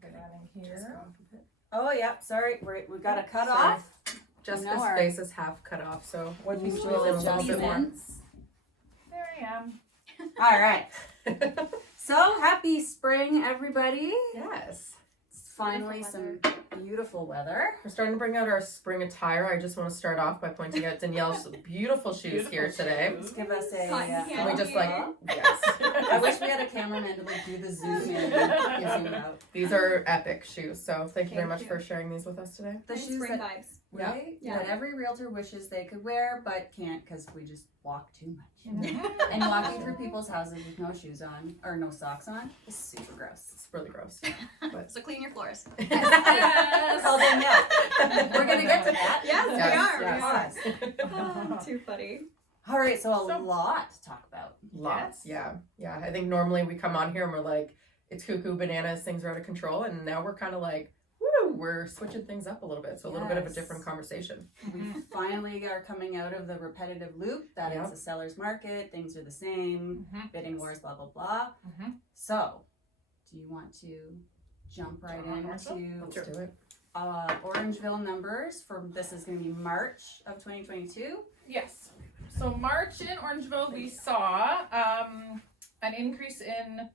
Put that in here. Oh, yeah, sorry, we've got to cut off. Jessica's face is half cut off, so What do you just do a little with bit more. There I am. All right. So, happy spring, everybody. Yes. It's finally some beautiful weather. We're starting to bring out our spring attire. I just want to start off by pointing out Danielle's beautiful shoes here today. Let's give us a... Can we just yes. I wish we had a cameraman to do the zoom in and zoom out. These are epic shoes, so thank you very much for sharing these with us today. The shoes spring that, vibes. right? Yeah. That every realtor wishes they could wear, but can't because we just walk too much. And walking through people's houses with no shoes on, or no socks on, is super gross. It's really gross. So clean your floors. Yes. Call Danielle. We're going to get to that. Yes, Yes, we are. Too funny. All right, so a lot to talk about. Lots, yeah. I think normally we come on here and we're like, it's cuckoo bananas, things are out of control, and now we're kind of like, woo, we're switching things up a little bit, so a little bit of a different conversation. We finally are coming out of the repetitive loop that it's a seller's market, things are the same, bidding wars, blah, blah, blah. So, do you want to jump right into Let's do it. Orangeville numbers for this is going to be March of 2022? Yes. So March in Orangeville, we saw an increase in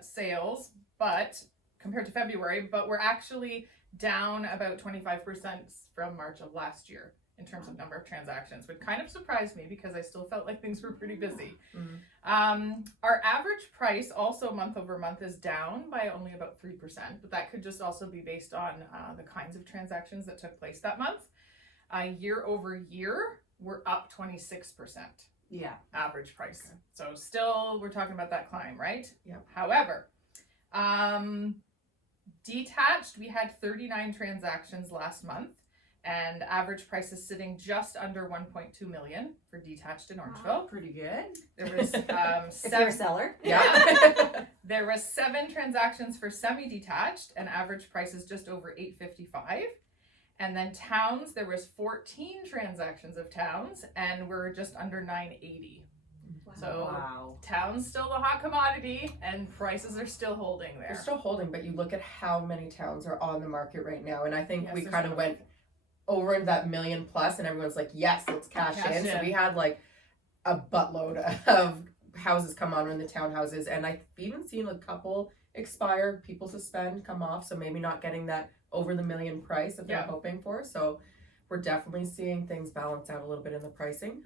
sales, but compared to February, but we're actually down about 25% from March of last year in terms of number of transactions, which kind of surprised me because I still felt like things were pretty busy. Our average price also month over month is down by only about 3%, but that could just also be based on the kinds of transactions that took place that month. Year over year, we're up 26%. Yeah. Average price. Okay. So still, we're talking about that climb, right? Yeah. However, detached, we had 39 transactions last month, and average price is sitting just under 1.2 million for detached in Orangeville. Wow, pretty good. There was if you're a seller. Yeah. There was 7 transactions for semi-detached, and average price is just over 855. And then towns, there was 14 transactions of towns, and we're just under 980. Wow. So towns still the hot commodity, and prices are still holding there. They're still holding, but you look at how many towns are on the market right now, and I think we there's kind of went over in that million plus, and everyone's like, yes, let's cash in. So we had like a buttload of houses come on in the townhouses, and I've even seen a couple expire, people suspend, come off, so maybe not getting that over the million price that they're hoping for. So we're definitely seeing things balance out a little bit in the pricing.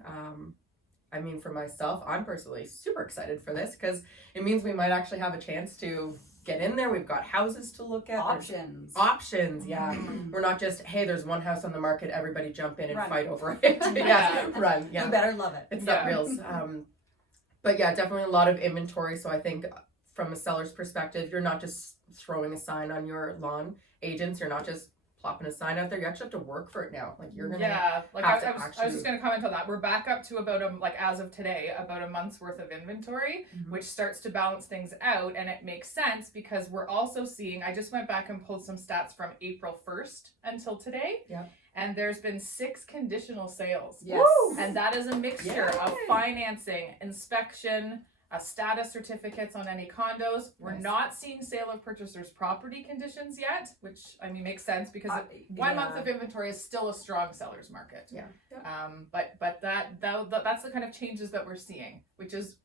I mean, for myself, I'm personally super excited for this because it means we might actually have a chance to get in there. We've got houses to look at. Options, yeah. We're not just, hey, there's one house on the market, everybody jump in and fight over it. Run. Yeah. You better love it. It's not reals. But yeah, definitely a lot of inventory. So I think from a seller's perspective, you're not just throwing a sign on your lawn. Agents, you're not just plopping a sign out there. You actually have to work for it now. Like you're gonna I was just gonna comment on that. We're back up to about as of today, about a month's worth of inventory, which starts to balance things out, and it makes sense because we're also seeing. I just went back and pulled some stats from April 1st until today. Yeah. And there's been 6 conditional sales. Yes. Woo! And that is a mixture of financing, inspection, status certificates on any condos. We're not seeing sale of purchasers' property conditions yet, which I mean makes sense because 1 month of inventory is still a strong seller's market. Yeah. But that's the kind of changes that we're seeing, which is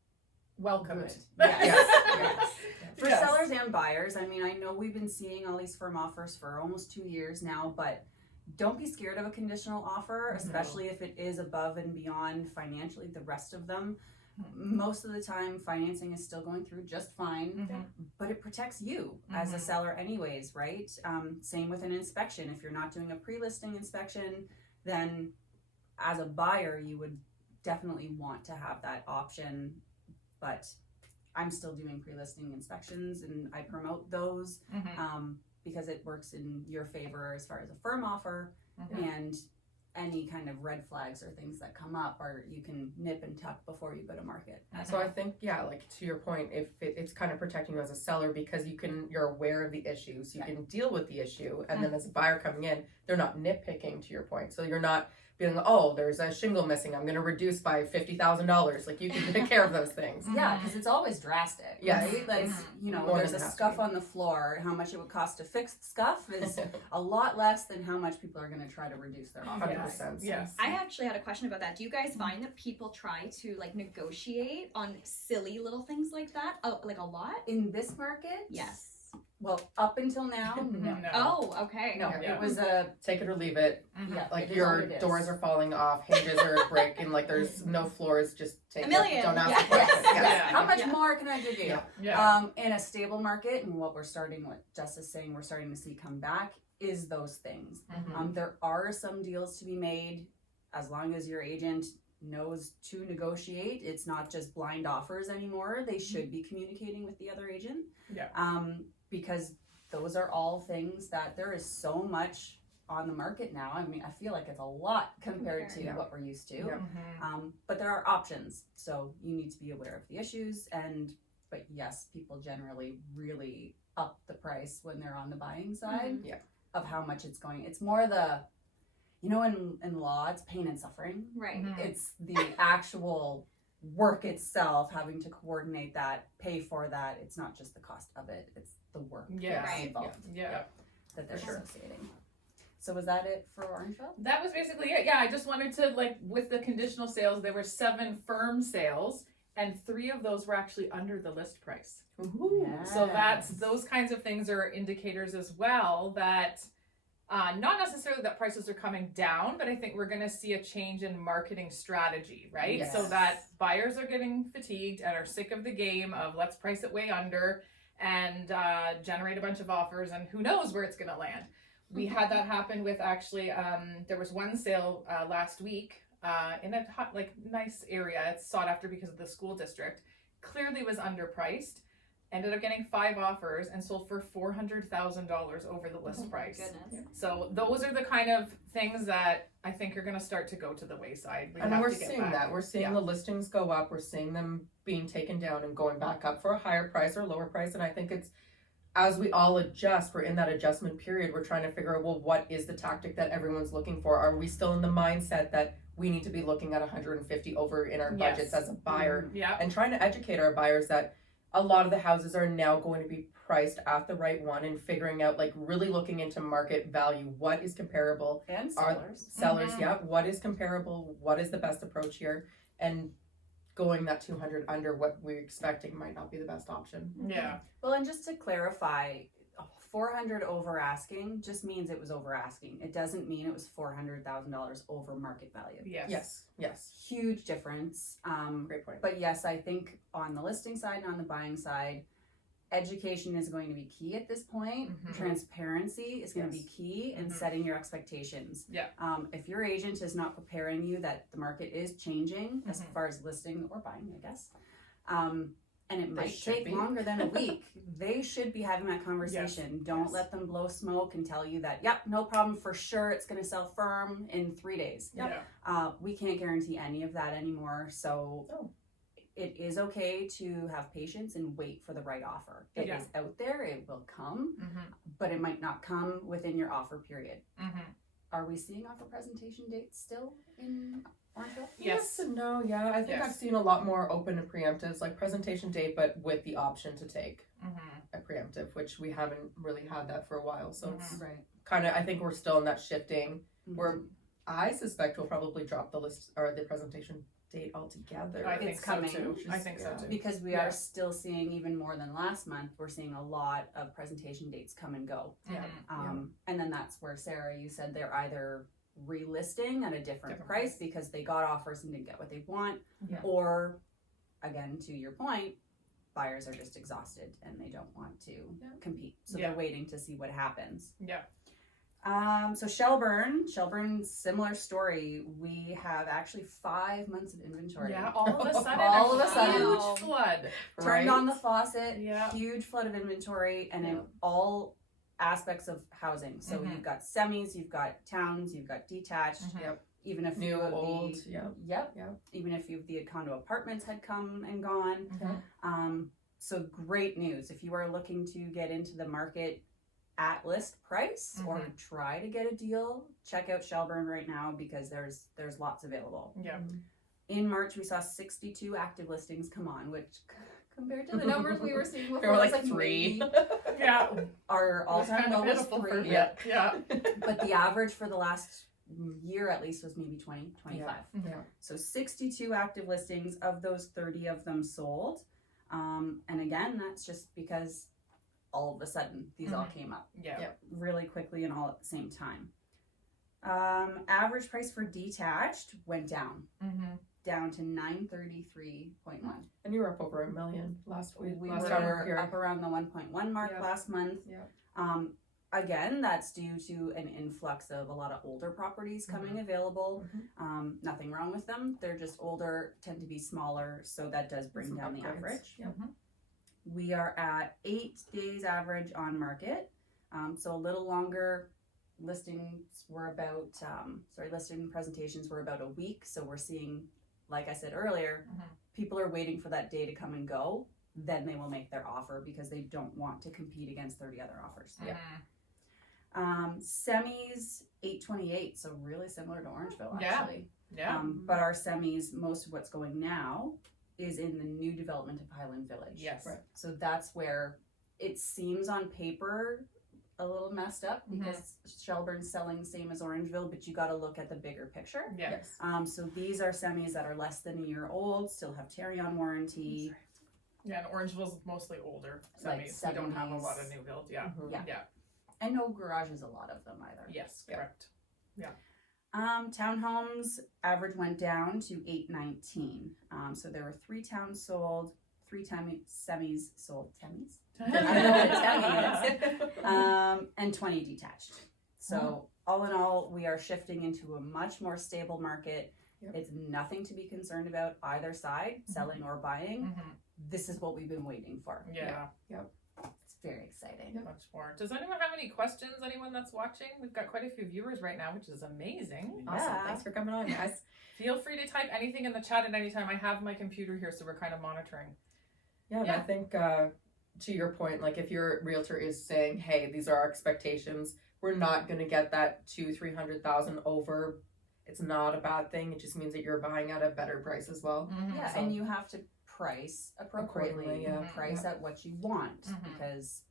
welcomed. Yes. For sellers and buyers, I mean, I know we've been seeing all these firm offers for almost 2 years now, but don't be scared of a conditional offer, especially if it is above and beyond financially the rest of them. Most of the time financing is still going through just fine, but it protects you as a seller anyways, right? Same with an inspection. If you're not doing a pre-listing inspection, then as a buyer you would definitely want to have that option, but I'm still doing pre-listing inspections and I promote those because it works in your favor as far as a firm offer, and any kind of red flags or things that come up, or you can nip and tuck before you go to market. So I think, like to your point, if it's kind of protecting you as a seller because you're aware of the issues, you can deal with the issue, and then as a buyer coming in, they're not nitpicking to your point. So you're not being like, oh, there's a shingle missing, I'm going to reduce by $50,000. Like, you can take care of those things. Yeah, because it's always drastic, Yes. right? Like, you know, More there's a than it has to scuff be. on the floor. How much it would cost to fix the scuff is a lot less than how much people are going to try to reduce their offer price. 100%. Yes. I actually had a question about that. Do you guys find that people try to like negotiate on silly little things like that? Like a lot? In this market, Yes. Well, up until now, no. No. Oh, okay. No, Yeah. it was a Take it or leave it. yeah. Like, it is your what it is. doors are falling off, hinges are breaking, like, there's no floors, just take $1 million. it. Don't ask Yeah. the question. Yes. Yes. How much Yeah. more can I give you? Yeah. Yeah. In a stable market, and what Jess is saying, we're starting to see come back is those things. Mhm. There are some deals to be made as long as your agent knows to negotiate. It's not just blind offers anymore. They should be communicating with the other agent. Yeah. Because those are all things that there is so much on the market now. I mean, I feel like it's a lot compared to Yeah. what we're used to. Yeah. Mhm. But there are options, so you need to be aware of the issues. But yes, people generally really up the price when they're on the buying side Yeah. of how much it's going. It's more in law, it's pain and suffering. Right. Mhm. It's the actual work itself, having to coordinate that, pay for that. It's not just the cost of it; it's the work Yeah. that's Right. involved Yeah. that they're For sure. associating. So was that it for Orangeville? That was basically it. Yeah, I just wanted to, like, with the conditional sales, there were 7 firm sales, and 3 of those were actually under the list price. Ooh. So those kinds of things are indicators as well that not necessarily that prices are coming down, but I think we're going to see a change in marketing strategy, right? Yes. So that buyers are getting fatigued and are sick of the game of let's price it way under and generate a bunch of offers, and who knows where it's going to land. We had that happen with actually, there was one sale last week in a hot, like, nice area. It's sought after because of the school district. Clearly was underpriced. Ended up getting 5 offers and sold for $400,000 over the list price. Goodness. So those are the kind of things that I think are going to start to go to the wayside. And have we're to get seeing back. that. We're seeing Yeah. the listings go up. We're seeing them being taken down and going back up for a higher price or lower price. And I think it's, as we all adjust, we're in that adjustment period. We're trying to figure out, well, what is the tactic that everyone's looking for? Are we still in the mindset that we need to be looking at 150 over in our Yes. budgets as a buyer? Yeah. And trying to educate our buyers that a lot of the houses are now going to be priced at the right one, and figuring out, like, really looking into market value. What is comparable? And Are sellers. sellers, Mhm. yeah. What is comparable? What is the best approach here? And going that 200 under what we're expecting might not be the best option. Yeah. Well, and just to clarify, 400 over asking just means it was over asking. It doesn't mean it was $400,000 over market value. Yes. Yes. Huge difference. Great point. But yes, I think on the listing side and on the buying side, education is going to be key at this point. Mhm. Transparency is going to Yes. be key in Mhm. setting your expectations. Yeah. If your agent is not preparing you that the market is changing as Mhm. far as listing or buying, I guess, and it They might should take be. longer than a week, they should be having that conversation. Don't Yes. let them blow smoke and tell you that, yep, no problem, for sure, it's going to sell firm in 3 days. Yeah. We can't guarantee any of that anymore. So Oh. it is okay to have patience and wait for the right offer. It Yeah. is out there, it will come, Mhm. but it might not come within your offer period. Mhm. Are we seeing offer presentation dates still in Orangeville? Yes. and no, yeah. I think Yes. I've seen a lot more open and preemptives, like presentation date, but with the option to take Mhm. a preemptive, which we haven't really had that for a while. So it's Right. kind of, I think we're still in that shifting. Mhm. Where I suspect we'll probably drop the list or the presentation date altogether. I think It's so coming. too. Which I is- think yeah. so too. Because we Yeah. are still seeing, even more than last month, we're seeing a lot of presentation dates come and go. Yeah. Mhm. And then that's where, Sarah, you said they're either relisting at a different Different price price. because they got offers and didn't get what they want, Yeah. or, again, to your point, buyers are just exhausted and they don't want to compete. So Yeah. they're waiting to see what happens. Yeah. So Shelburne, similar story. We have actually 5 months of inventory. Yeah. All of a sudden, All of a sudden. huge flood. Turned on the faucet, Yeah. huge flood of inventory, and in Yeah. all aspects of housing. So Mhm. you've got semis, you've got towns, you've got detached. Mhm. Yep. Even if New, few of old, the yeah. yep, even a few of the condo apartments had come and gone. Mhm. So great news if you are looking to get into the market at list price or try to get a deal, check out Shelburne right now because there's lots available. Yeah. In March, we saw 62 active listings come on, which compared to the numbers we were seeing before, There were like it's 3. maybe Yeah. our all-time low was 3. Yeah. Yeah. But the average for the last year at least was maybe 20, 25. Yeah. So 62 active listings, of those 30 of them sold. And again, that's just because all of a sudden these all came up Yeah. really quickly and all at the same time. Average price for detached went down to 933.1. And you were up over $1 million last week. We last were time we were here. up around the 1.1 mark last month. Yeah. Again, that's due to an influx of a lot of older properties coming available. Nothing wrong with them. They're just older, tend to be smaller, so that does bring Some down the upgrades. average. Yep. We are at 8 days average on market. So a little longer. Listings were about, listing presentations were about a week. So we're seeing, like I said earlier, people are waiting for that day to come and go. Then they will make their offer because they don't want to compete against 30 other offers. Yeah. Semis 828, so really similar to Orangeville actually. Yeah. But our semis, most of what's going now is in the new development of Highland Village. Yes. Right. So that's where it seems on paper a little messed up because Shelburne's selling the same as Orangeville, but you got to look at the bigger picture. Yes. So these are semis that are less than a year old, still have carry-on warranty. Yeah, and Orangeville's mostly older Like semis. We don't have a lot of 70s. new build. Yeah. Yeah. Yeah. And no garages, a lot of them either. Yes, Yeah. correct. Townhomes average went down to 819. So there were 3 towns sold, 3 semis sold. Semis? I don't know what a temi is. And 20 detached. So all in all, we are shifting into a much more stable market. Yep. It's nothing to be concerned about either side, selling or buying. This is what we've been waiting for. Yeah. It's very exciting. Much more. Does anyone have any questions? Anyone that's watching? We've got quite a few viewers right now, which is amazing. Awesome. Yeah. Thanks for coming on, guys. Feel free to type anything in the chat at any time. I have my computer here, so we're kind of monitoring. Yeah, and I think to your point, like if your realtor is saying, "Hey, these are our expectations. We're not going to get that 200,000-300,000 over." It's not a bad thing. It just means that you're buying at a better price as well. Yeah, So- and you have to price appropriately. Accordingly, yeah. Price at what you want because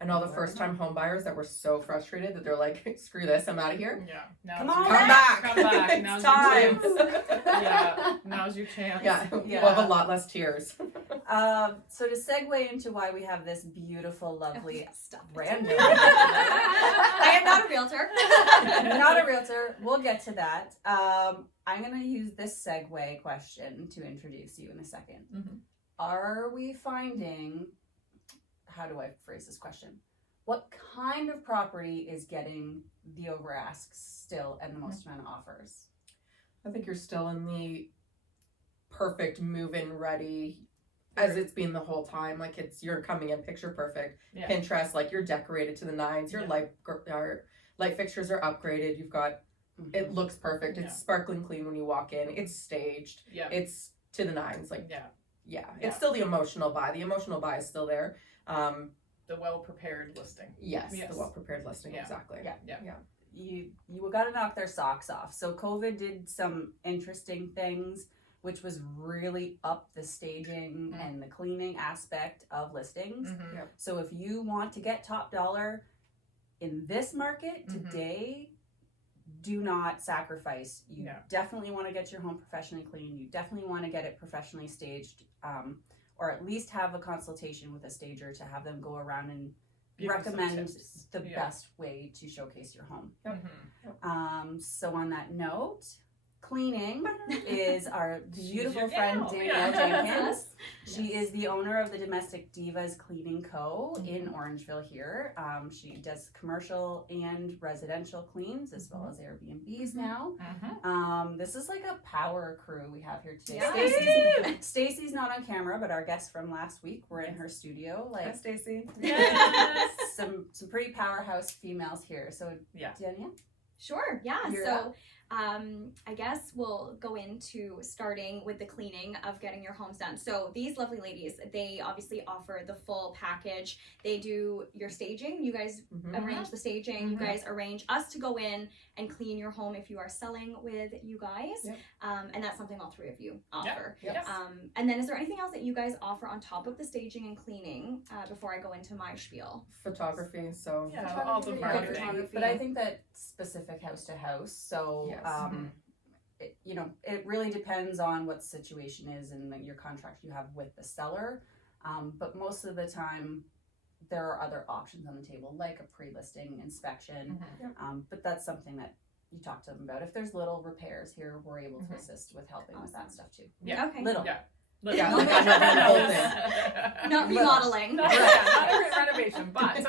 And all the first-time home buyers that were so frustrated that they're like, "Screw this, I'm out of here." Yeah. Now Come it's on your back. Come back. It's Now's time. your chance. Yeah. Now's your chance. Yeah, Yeah. we'll have a lot less tears. So to segue into why we have this beautiful, lovely, Stop it. random. I am not a realtor. Not a realtor. We'll get to that. I'm going to use this segue question to introduce you in a second. Are we finding, how do I phrase this question? What kind of property is getting the over asks still and the most amount of offers? I think you're still in the perfect move-in ready as it's been the whole time. Like you're coming in picture perfect. Yeah. Pinterest, like you're decorated to the nines. Your Yeah. light fixtures are upgraded. You've got, it looks perfect. It's Yeah. sparkling clean when you walk in. It's staged. Yeah. It's to the nines. Like, Yeah. yeah. Yeah. It's still the emotional buy. The emotional buy is still there. The well-prepared listing. Yes. Yes. The well-prepared listing. Yeah. Exactly. Yeah. You got to knock their socks off. So COVID did some interesting things, which was really up the staging and the cleaning aspect of listings. Yep. So if you want to get top dollar in this market today, do not sacrifice. You definitely want to get your home professionally cleaned. You definitely want to get it professionally staged, or at least have a consultation with a stager to have them go around and Give you some recommend tips. the Yeah. best way to showcase your home. Mhm. So on that note, cleaning is our beautiful your friend gal. Danielle Yeah. Jenkins. She is the owner of the Domestic Divas Cleaning Co. in Orangeville here. She does commercial and residential cleans as well as Airbnbs now. This is like a power crew we have here today. Yeah. Stacey's not on camera, but our guests from last week were in her studio. Hi, Like Stacey. some pretty powerhouse females here. So Yeah. Danielle? Sure, yeah. You're So up. I guess we'll go into starting with the cleaning of getting your homes done. So these lovely ladies, they obviously offer the full package. They do your staging. You guys arrange the staging. You guys arrange us to go in and clean your home if you are selling with you guys. And that's something all three of you offer. And then is there anything else that you guys offer on top of the staging and cleaning before I go into my spiel? Photography, so all the marketing. But I think that specific house to house. So it really depends on what the situation is and your contract you have with the seller. But most of the time, there are other options on the table, like a pre-listing inspection. But that's something that you talk to them about. If there's little repairs here, we're able to assist with helping with that stuff too. Okay. Little. Not remodeling. Not renovation, but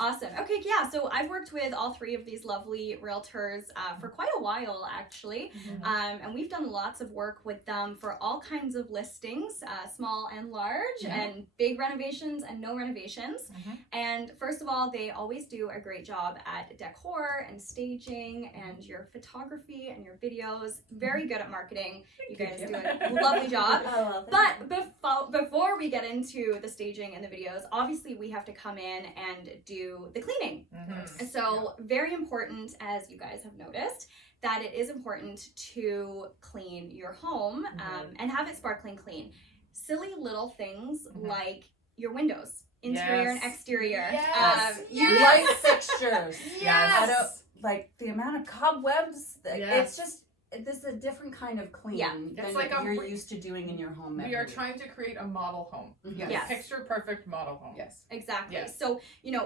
Awesome. Okay, so I've worked with all three of these lovely realtors for quite a while, actually. And we've done lots of work with them for all kinds of listings, small and large, and big renovations and no renovations. And first of all, they always do a great job at decor and staging and your photography and your videos. Very good at marketing. You guys do a lovely job. But before we get into the staging and the videos, obviously we have to come in and do the cleaning. So very important, as you guys have noticed, that it is important to clean your home and have it sparkling clean. Silly little things like your windows, interior and exterior. Light fixtures. Like the amount of cobwebs. It's just, this is a different kind of clean than like you're used to doing in your home. We are trying to create a model home. Picture perfect model home. Exactly. So,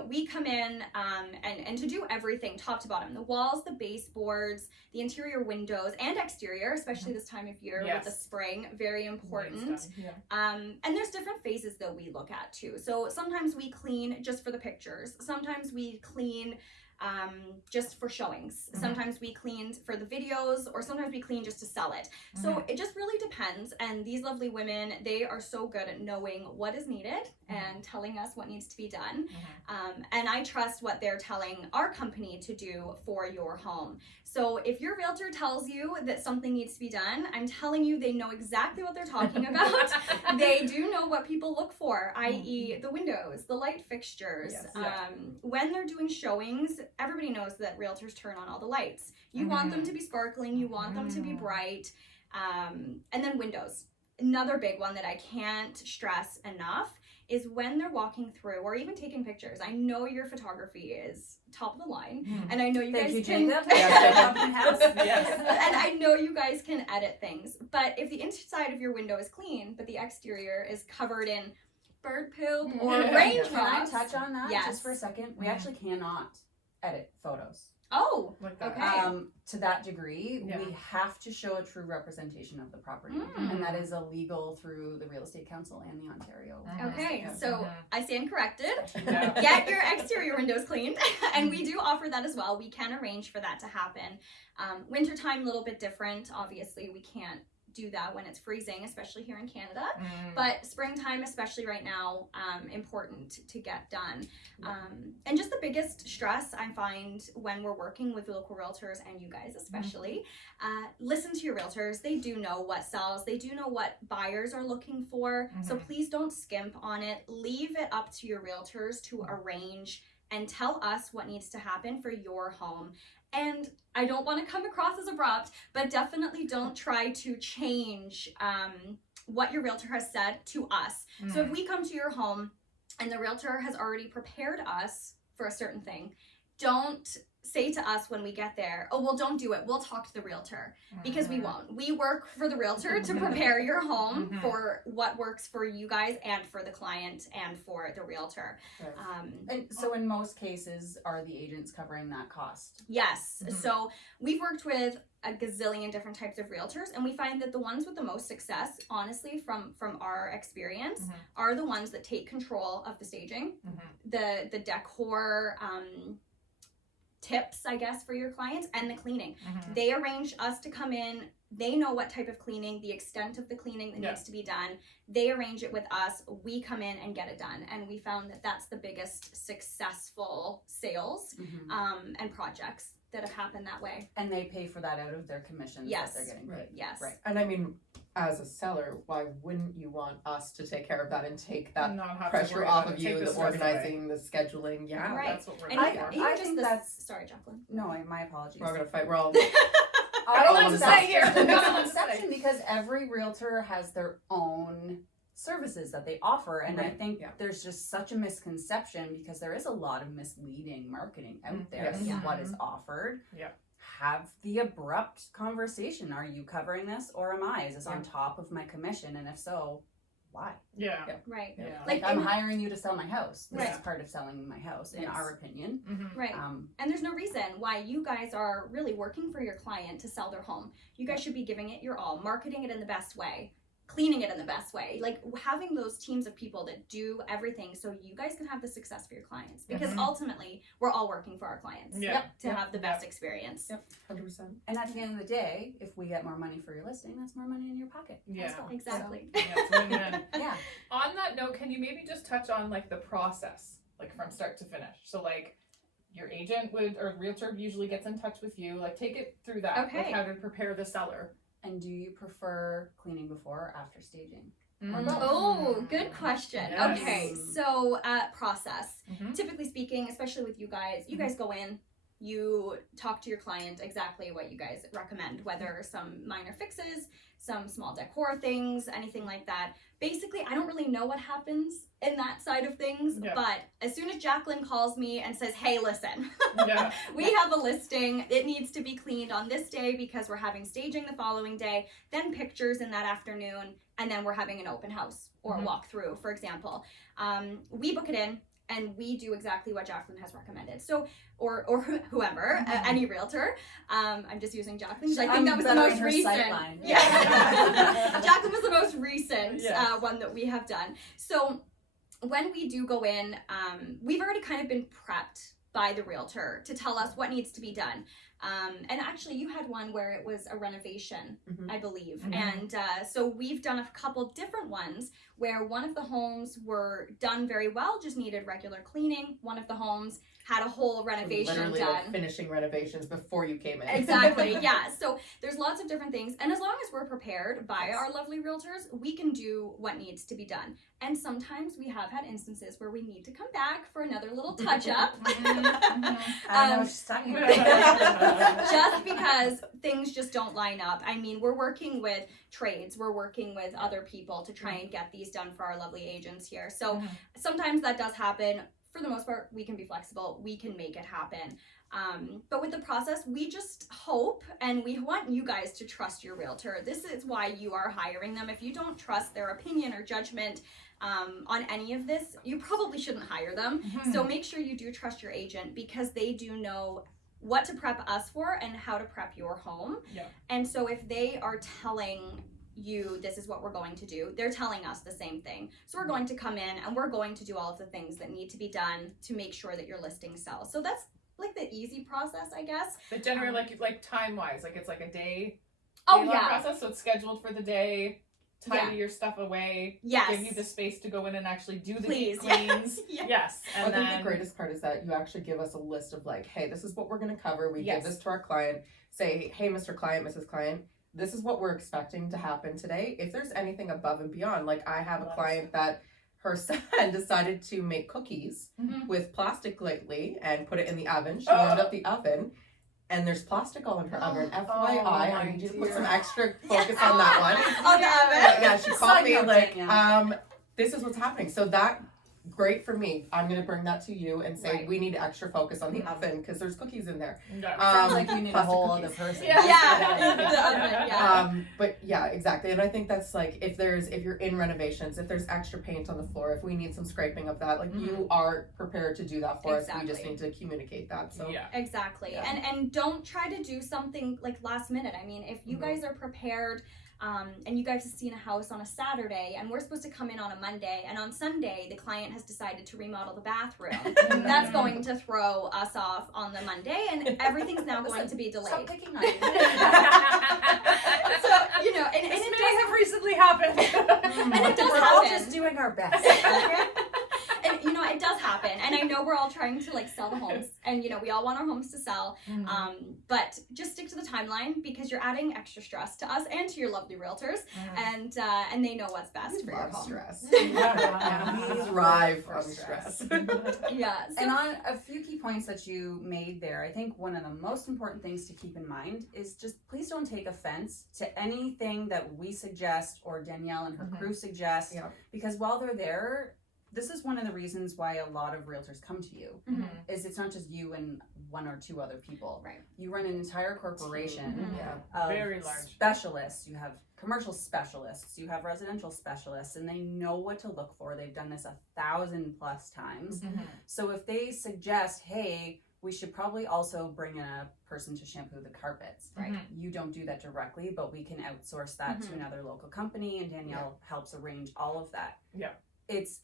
we come in and to do everything top to bottom, the walls, the baseboards, the interior windows and exterior, especially this time of year with the spring, very important. And there's different phases that we look at too. So sometimes we clean just for the pictures. Sometimes we clean just for showings. Sometimes we clean for the videos, or sometimes we clean just to sell it. So it just really depends. And these lovely women, they are so good at knowing what is needed and telling us what needs to be done. And I trust what they're telling our company to do for your home. So if your realtor tells you that something needs to be done, I'm telling you they know exactly what they're talking about. They do know what people look for, i.e. the windows, the light fixtures. When they're doing showings, everybody knows that realtors turn on all the lights. You want them to be sparkling, you want them to be bright. And then windows. Another big one that I can't stress enough is when they're walking through or even taking pictures. I know your photography is top of the line, and I know you guys can. And I know you guys can edit things, but if the inside of your window is clean, but the exterior is covered in bird poop or raindrops. Can I touch on that just for a second? We actually cannot edit photos. Oh, like that. okay. To that degree, we have to show a true representation of the property, and that is illegal through the Real Estate Council and the Ontario. Okay, so I stand corrected. Get your exterior windows cleaned, and we do offer that as well. We can arrange for that to happen. Wintertime, a little bit different. Obviously, we can't do that when it's freezing, especially here in Canada. But springtime, especially right now, important to get done. And just the biggest stress I find when we're working with local realtors, and you guys especially, listen to your realtors. They do know what sells. They do know what buyers are looking for. So please don't skimp on it. Leave it up to your realtors to arrange and tell us what needs to happen for your home. And I don't want to come across as abrupt, but definitely don't try to change what your realtor has said to us. So if we come to your home and the realtor has already prepared us for a certain thing, don't say to us when we get there, oh, well, don't do it. We'll talk to the realtor, because we won't. We work for the realtor to prepare your home for what works for you guys and for the client and for the realtor. And so in most cases, are the agents covering that cost? Yes. So we've worked with a gazillion different types of realtors, and we find that the ones with the most success, honestly, from our experience, are the ones that take control of the staging, the decor, tips, I guess, for your clients, and the cleaning. They arrange us to come in. They know what type of cleaning, the extent of the cleaning that needs to be done. They arrange it with us. We come in and get it done. And we found that that's the biggest successful sales and projects that have happened that way. And they pay for that out of their commissions Yes. that they're getting paid. Right. Yes. Right. And I mean, as a seller, why wouldn't you want us to take care of that and take that Not have to pressure worry off about of it. Take you, the the stress away. organizing, the scheduling? Yeah, Right. That's what we're And looking even, for. even I just think this, that's- sorry, Jacqueline. No, my apologies. we're all gonna fight. We're all. I don't like all to of say us. here. There's a misconception because every realtor has their own services that they offer, and I Right, think yeah. there's just such a misconception because there is a lot of misleading marketing out there Yes. with Yeah. what is offered. Yeah. Have the abrupt conversation. Are you covering this or am I? Is this on Yeah. top of my commission? And if so, why? Yeah. Yeah. Right. Yeah. Like, Like, I'm in- hiring you to sell my house. This Right. is part of selling my house, in Yes. our opinion. Mm-hmm. Right. And there's no reason why you guys are really working for your client to sell their home. You guys should be giving it your all, marketing it in the best way, cleaning it in the best way, like having those teams of people that do everything so you guys can have the success for your clients. Because Mhm. ultimately, we're all working for our clients Yeah. to Yep. have the best experience. Yep. 100%. And at the end of the day, if we get more money for your listing, that's more money in your pocket. as Yeah. well. Exactly. Yeah, it's win-win. Yeah. On that note, can you maybe just touch on like the process, like from start to finish? So like your agent would or realtor usually gets in touch with you. Like take it through that. Okay. Like how to prepare the seller. And do you prefer cleaning before or after staging? Mm. Oh, good question. Yes. Okay, so process. Mhm. Typically speaking, especially with you guys go in, you talk to your client exactly what you guys recommend, whether some minor fixes, some small decor things, anything like that. Basically, I don't really know what happens in that side of things, Yeah. but as soon as Jacqueline calls me and says, hey, listen, Yeah. we have a listing, it needs to be cleaned on this day because we're having staging the following day, then pictures in that afternoon, and then we're having an open house or Mhm. a walkthrough, for example. We book it in and we do exactly what Jacqueline has recommended. So, or whoever, any realtor. I'm just using Jacqueline because I think that was the most recent. Yeah. Jacqueline was the most recent Yes. one that we have done. So when we do go in, we've already kind of been prepped by the realtor to tell us what needs to be done. And actually, you had one where it was a renovation, Mhm. I believe. Mhm. And so we've done a couple different ones where one of the homes were done very well, just needed regular cleaning. One of the homes had a whole renovation Literally done. like finishing renovations before you came in. Exactly, yeah. So there's lots of different things. And as long as we're prepared by Yes. our lovely realtors, we can do what needs to be done. And sometimes we have had instances where we need to come back for another little touch up. I know what she's talking about. Just because things just don't line up. I mean, we're working with trades, we're working with other people to try and get these done for our lovely agents here. So Mhm. sometimes that does happen. For the most part, we can be flexible, we can make it happen. But with the process, we just hope and we want you guys to trust your realtor. This is why you are hiring them. If you don't trust their opinion or judgment on any of this, you probably shouldn't hire them. So make sure you do trust your agent because they do know what to prep us for and how to prep your home. Yeah. And so if they are telling you this is what we're going to do, they're telling us the same thing. So we're going to come in and we're going to do all of the things that need to be done to make sure that your listing sells. So that's like the easy process, I guess. But generally, like time wise, like it's like a day. Oh day-long yeah. Process, so it's scheduled for the day. Tidy your stuff away. Yes. Give you the space to go in and actually do the Please. deep cleans. Yes. Yes. I And think then the greatest part is that you actually give us a list of like, hey, this is what we're going to cover. We Yes. give this to our client. Say, hey, Mr. Client, Mrs. Client, this is what we're expecting to happen today. If there's anything above and beyond, like I have a Loves. client that her son decided to make cookies Mhm. with plastic lately and put it in the oven. She Oh. warmed up the oven. And there's plastic all in her oven. FYI, I my need you to put dear. some extra focus on that one. On the oven. Yeah, she called Side me note, like, Danielle. this is what's happening. So that, great for me. I'm gonna bring that to you and say Right. we need extra focus on the oven because there's cookies in there. Yeah. Sounds like you need a plastic whole cookies. other person. Yeah. Yeah. The oven, yeah. But yeah, exactly. And I think that's like if you're in renovations, if there's extra paint on the floor, if we need some scraping of that, like you are prepared to do that for us. We just Exactly. need to communicate that. So yeah. Exactly. Yeah. And don't try to do something like last minute. I mean, if you Mhm. guys are prepared and you guys have seen a house on a Saturday and we're supposed to come in on a Monday and on Sunday the client has decided to remodel the bathroom, that's going to throw us off on the Monday and everything's now going to be Stop delayed. picking on you. So, you know, and This it may have recently happened. And it does We're all happen. just doing our best. Okay? and you know, it does happen. And I know we're all trying to like sell the homes and, you know, we all want our homes to sell. But just stick to the timeline because you're adding extra stress to us and to your lovely realtors. And they know what's best for your home. Stress. Yeah. We thrive on stress. Yeah. So, And on a few key points that you made there, I think one of the most important things to keep in mind is just please don't take offense to anything that we suggest or Danielle and her crew suggest. Yeah. Because while they're there, this is one of the reasons why a lot of realtors come to you. Is it's not just you and one or two other people. Right. You run an entire corporation Yeah. of Very large specialists. You have commercial specialists, you have residential specialists, and they know what to look for. They've done this 1,000+ times. So if they suggest, hey, we should probably also bring in a person to shampoo the carpets. Right. You don't do that directly, but we can outsource that to another local company, and Danielle helps arrange all of that. Yeah. It's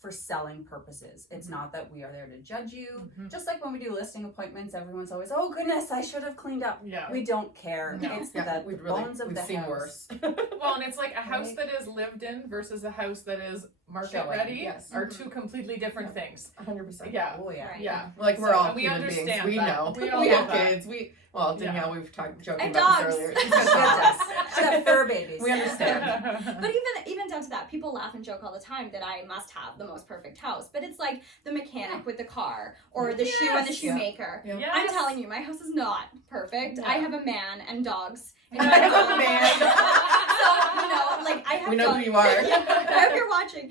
for selling purposes. It's not that we are there to judge you. Just like when we do listing appointments, everyone's always, oh goodness, I should have cleaned up. Yeah. We don't care. No. It's Yeah, the bones of we've the seen house. worse. Well, and it's like a house Right. that is lived in versus a house that is market Showing, ready yes. are two completely different things. 100%. Yeah. Oh yeah. Right. Yeah. Like we're So, all and we human beings. understand We that. know. We all We know have that. kids. Danielle, we've talked joking And about dogs. this earlier. She has she have fur babies. We understand. but even down to that, people laugh and joke all the time that I must have the most perfect house. But it's like the mechanic with the car or the shoe and the Yes. shoemaker. Yeah. Yes. I'm telling you, my house is not perfect. No. I have a man and dogs. I have a man. So, you know, like I have We know dog- who you are. I hope you're watching.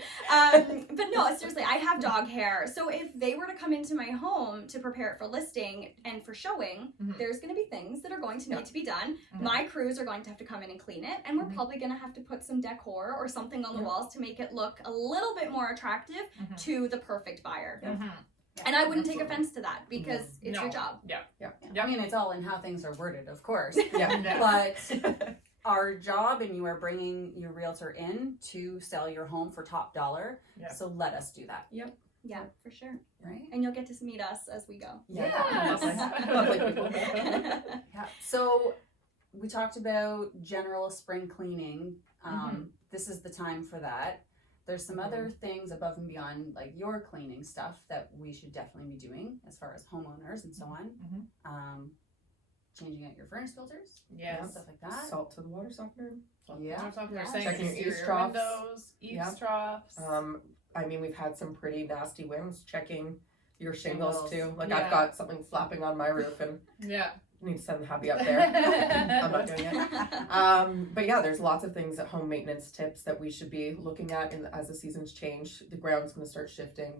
But no, seriously, I have dog hair. So if they were to come into my home to prepare it for listing and for showing, there's going to be things that are going to need to be done. My crews are going to have to come in and clean it, and we're probably going to have to put some decor or something on the walls to make it look a little bit more attractive to the perfect buyer. And I wouldn't take offense to that because it's your job. I mean, it's all in how things are worded, of course. Yeah. But our job, and you are bringing your realtor in to sell your home for top dollar. Yeah. So let us do that. Yeah, for sure. Right? And you'll get to meet us as we go. Yes. Lovely people. Yeah. So we talked about general spring cleaning. This is the time for that. There's some other things above and beyond, like your cleaning stuff, that we should definitely be doing as far as homeowners and so on. Changing out your furnace filters, Yes. stuff like that. Salt to the water softener. Yeah. They're Yeah. saying Checking your exterior eavesdrops. windows, eavesdrops. I mean, we've had some pretty nasty winds. Checking your shingles too. Like Yeah. I've got something flapping on my roof and Yeah. need to send Happy up there. I'm not doing it. But yeah, there's lots of things at home maintenance tips that we should be looking at as the seasons change. The ground's going to start shifting.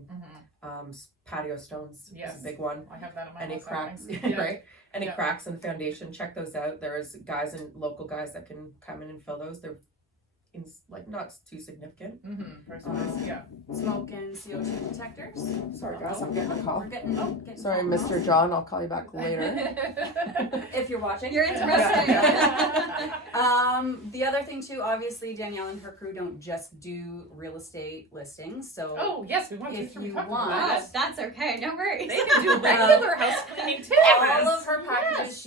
Patio stones is Yes. a big one. I have that in my Any house, I cracks, think. right? Any Yeah. cracks in the foundation, check those out. There's guys and local guys that can come in and fill those. They're like not too significant. Yeah. Smoke and CO2 detectors. Sorry guys, I'm getting a call. We're getting Sorry, calls. Mr. John, I'll call you back later. If you're watching. You're interesting. The other thing too, obviously Danielle and her crew don't just do real estate listings. So Oh yes, we want If to. you talk want- about that. That's okay. No worries. They can do regular house cleaning too. all of her packages,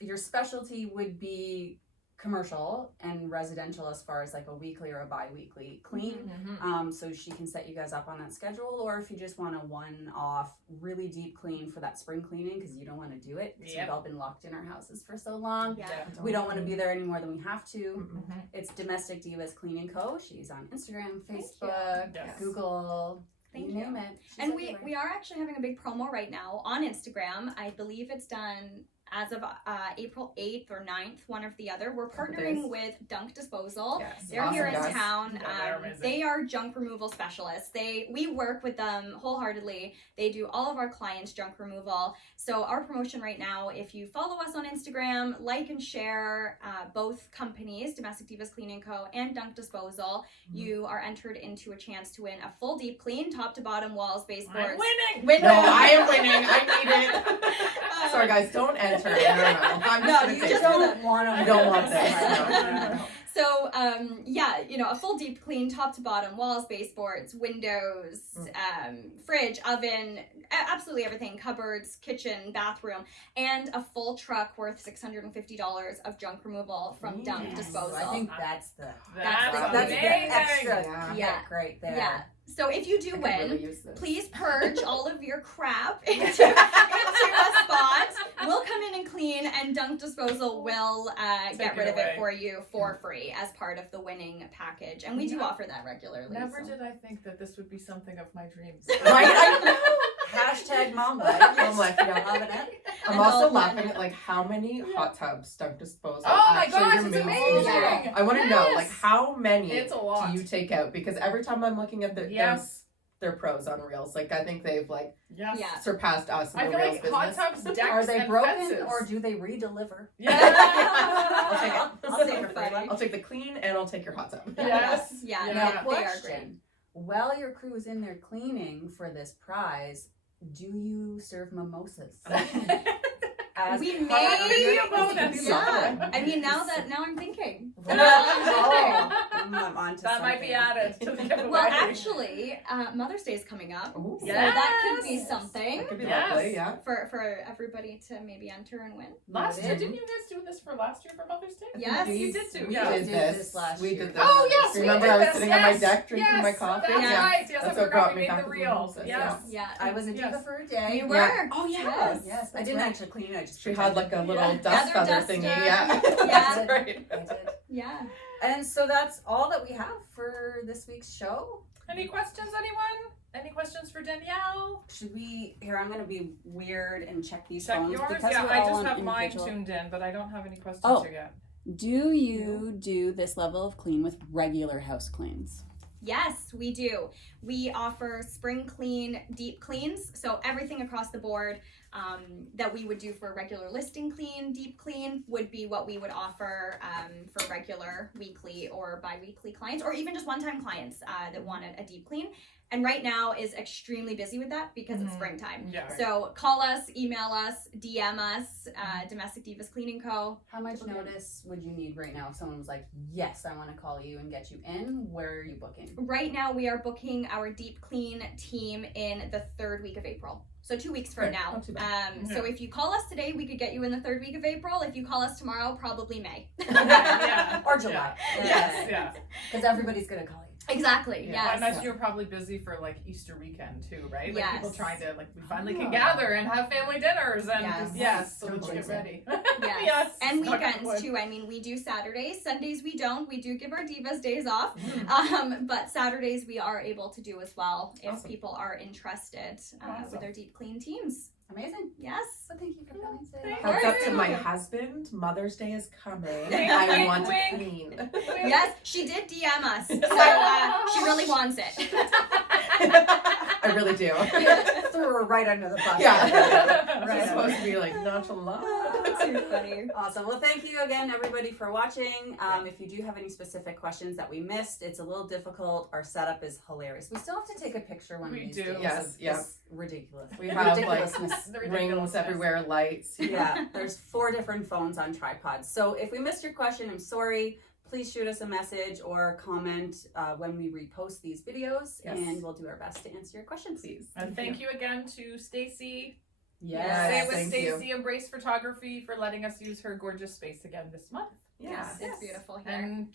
your specialty would be commercial and residential as far as like a weekly or a bi-weekly clean. So she can set you guys up on that schedule, or if you just want a one-off really deep clean for that spring cleaning because you don't want to do it because we've all been locked in our houses for so long. Yeah. We don't want to be there any more than we have to. It's Domestic Divas Cleaning Co. She's on Instagram, Facebook, Yes. Google, Thank you you. name it. She's And everywhere. we are actually having a big promo right now on Instagram. I believe it's done as of April 8th or 9th, one or the other. We're partnering with Dunk Disposal. Yes. They're here in Awesome, guys. town. Yeah, they're amazing. They are junk removal specialists. We work with them wholeheartedly. They do all of our clients' junk removal. So our promotion right now, if you follow us on Instagram, like and share both companies, Domestic Divas Cleaning Co. and Dunk Disposal, you are entered into a chance to win a full deep clean, top to bottom, walls, baseboards. I'm winning. No, I am winning. I need it. Sorry guys, don't enter. No. I'm just gonna you say just no. don't want to. You don't want this. No. So, a full deep clean, top to bottom, walls, baseboards, windows, fridge, oven, absolutely everything: cupboards, kitchen, bathroom, and a full truck worth $650 of junk removal from dump disposal. I think that's the That's extra Yeah. kick right there. Yeah. So if you do I could win, really use this. please purge all of your crap into a spot. We'll come in and clean, and dump disposal will get rid of it for you for free as part of the winning package. And we do offer that regularly. Never so. did I think that this would be something of my dreams. Right, I know. Hashtag mom life. Mom life, yeah. Loving it. I'm And also all laughing that. at like how many hot tubs dump disposal. Oh my actually gosh, it's removes amazing. as well. I want to know like Yes. how many It's a lot. do you take out? Because every time I'm looking at Yes. their pros on Reels, like I think they've like Yes. Yeah. surpassed us in I the feel Reels like hot business. tubs, decks, Are they and broken fences. or do they re-deliver? Yeah. I'll take it. I'll take it for you. I'll take the clean and I'll take your hot tub. Yes. Yeah. Yeah. Now, They are great. question. While your crew is in there cleaning for this prize, do you serve mimosas? As We part may of your bonus. Yeah. I mean, now I'm thinking. Oh, I'm onto That might be something. added to the giveaway. Well, actually, Mother's Day is coming up. Ooh. So Yes. that could be something That could be Yes. lovely, yeah. for everybody to maybe enter and win. last year, Noted. didn't you guys do this for last year for Mother's Day? Yes. You did too. We Yeah. did did this. this last We year. did this. Oh yes, we Remember did I was this. sitting yes. on my deck drinking yes. my coffee? That's Yeah. right. Yes, That's I what forgot brought we me made back the to reels. mimosas, Yes. Yeah. I was a diva Yes. for a day. You were? Yeah. Oh Yes. Yes, I That's didn't right. actually clean. I just She had like a little Yeah. dust Feather feather thingy. duster. Yeah. Yeah. That's right. I did. Yeah. And so that's all that we have for this week's show. Any questions, anyone? Any questions for Danielle? Should we? Here, I'm going to be weird and check these Check phones yours. because Yeah, we're I all just on have mine individual. tuned in, but I don't have any questions Oh. here yet. Do you do this level of clean with regular house cleans? Yes, we do. We offer spring clean, deep cleans. So everything across the board that we would do for regular listing clean, deep clean would be what we would offer for regular weekly or bi-weekly clients, or even just one-time clients that wanted a deep clean. And right now is extremely busy with that because it's springtime. Yeah. So call us, email us, DM us, Domestic Divas Cleaning Co. How much Okay. notice would you need right now if someone was like, yes, I want to call you and get you in? Where are you booking? Right now we are booking our deep clean team in the 3rd week of April. So 2 weeks from Okay, now. not too bad. So if you call us today, we could get you in the 3rd week of April. If you call us tomorrow, probably May. Yeah. Or July. Yes. Yeah. Because everybody's going to call you. Exactly. Yeah. I Yes. imagine you're probably busy for like Easter weekend too, right? Like people Yes. trying to like we finally Oh. can gather and have family dinners and Yes. so let's get ready. Yes. Yes. And Knock on weekends wood. too. I mean, we do Saturdays. Sundays we don't. We do give our divas days off. But Saturdays we are able to do as well if Awesome. people are interested Awesome. with their deep clean teams. Amazing. Yes. So thank you for coming today. Heads up to my Wink, husband. Mother's Day is coming. Wink, I wink, want to wink. clean. Yes, she did DM us. So she really wants it. I really do. Threw her right under the bus. Yeah. Right. It's supposed to be like nonchalant. Too funny. Awesome. Well, thank you again, everybody, for watching. If you do have any specific questions that we missed, it's a little difficult. Our setup is hilarious. We still have to take a picture one We of these do. days. Yes, It's yeah. ridiculous. We have like Ridiculousness. The rings ridiculousness. everywhere, lights. Yeah, there's 4 different phones on tripods. So if we missed your question, I'm sorry. Please shoot us a message or comment when we repost these videos, Yes. and we'll do our best to answer your questions. Please. And thank you again to Stacey. Yes. Stay with thank Stacey Embrace Photography for letting us use her gorgeous space again this month. Yes. It's beautiful here. And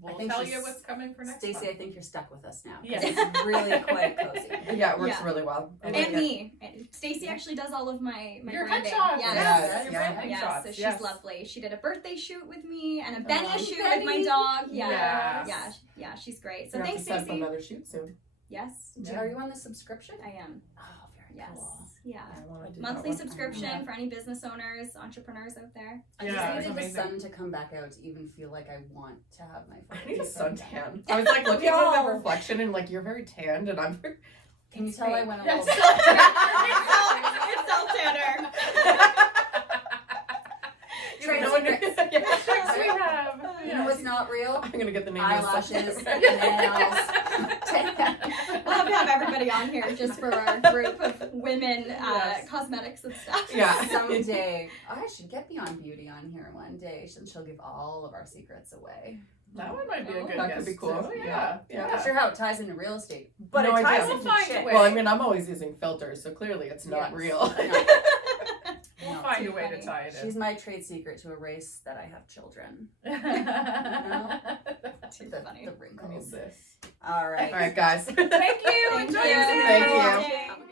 I we'll think tell she's- you what's coming for next Stacey, I month. think you're stuck with us now. 'Cause Yes. It's really quite cozy. Yeah, it works Yeah. really well. I And like And it. me. Stacey actually does all of my Your branding. headshots. Yes. Yes. Your Yeah. branding Yes, shots. so she's yes. lovely. She did a birthday shoot with me and a Benny Oh, shoot Benny. with my dog. Yeah. Yes. Yeah, she's great. So You have thanks, to set up Stacey. another shoot soon. Yes. Are you on the subscription? I am. Oh, very Yes. cool. Yeah. I wanna do Monthly that one. subscription for any business owners, entrepreneurs out there. I Yeah, just it's needed the amazing. sun to come back out to even feel like I want to have my I need a photos. suntan. I was like looking at No. the reflection and like you're very tanned and I'm very... Can you tell I went a Yes. little It's self-tanner. Trade No wonder- secrets. Yeah. Yes, we have. You know what's not real? I'm gonna get the name Eyelashes, of the nails. We'll have to have everybody on here just for our group of women Yes. cosmetics and stuff. Yeah. Someday, I should get Beyond Beauty on here one day. She'll give all of our secrets away. That one might be a good That guess could be cool. too. Yeah. Yeah. Not sure how it ties into real estate, But No it ties idea. into We'll find shit. a way. Well, I mean, I'm always using filters, so clearly it's not Yes. real. We'll No, find too a way funny. to tie it She's my trade secret to erase that I have children. in. Too funny. The What is wrinkles. this? All right. All right, guys. Thank you. Thank Enjoy you. your Thank Saturday. you.